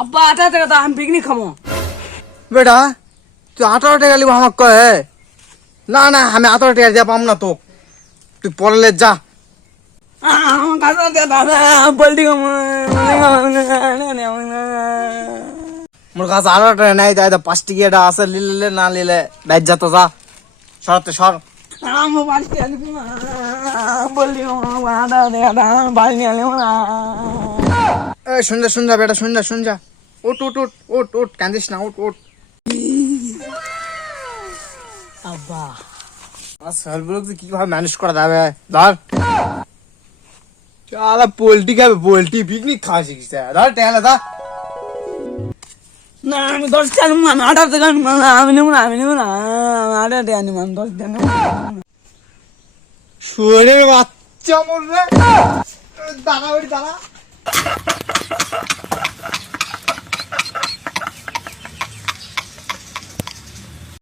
আব্বা 18 টাকা দাও আমি পিকনিক খাবো বেটা তুই 18 টাকা লিব আমাকে কয়ে না না আমি 18 টাকা দিয়া পাম না তো তুই পড়লে যা আমার কাছে দাদা বলটি খাবো মোর কাছে 18 টাকা নাই তাই 5 টিকিটা আছে লিলে না লিলে বাইর যা তো যা সরতে সর আমি বাড়িতে আসবো না বলটি খাবো বাড়ি নিয়ে আনবো না এই শুন যা বেটা শুন যা উঠ কান্দিস না উঠ আব্বা সলগুলো কিভাবে ম্যানেজ করা যাবে ধর চালা পোল্ট্রি খাবে পোল্ট্রি পিকনিক খাওয়া শিখিস ধর টেলা ধর না আমি 10 টাকা নেবো না 18 টাকা নেবো না আমি নেবো না 18 টাকা নেবো আমি 10 টাকা নেবো শুনে বাচ্চা মরবে দাঁড়া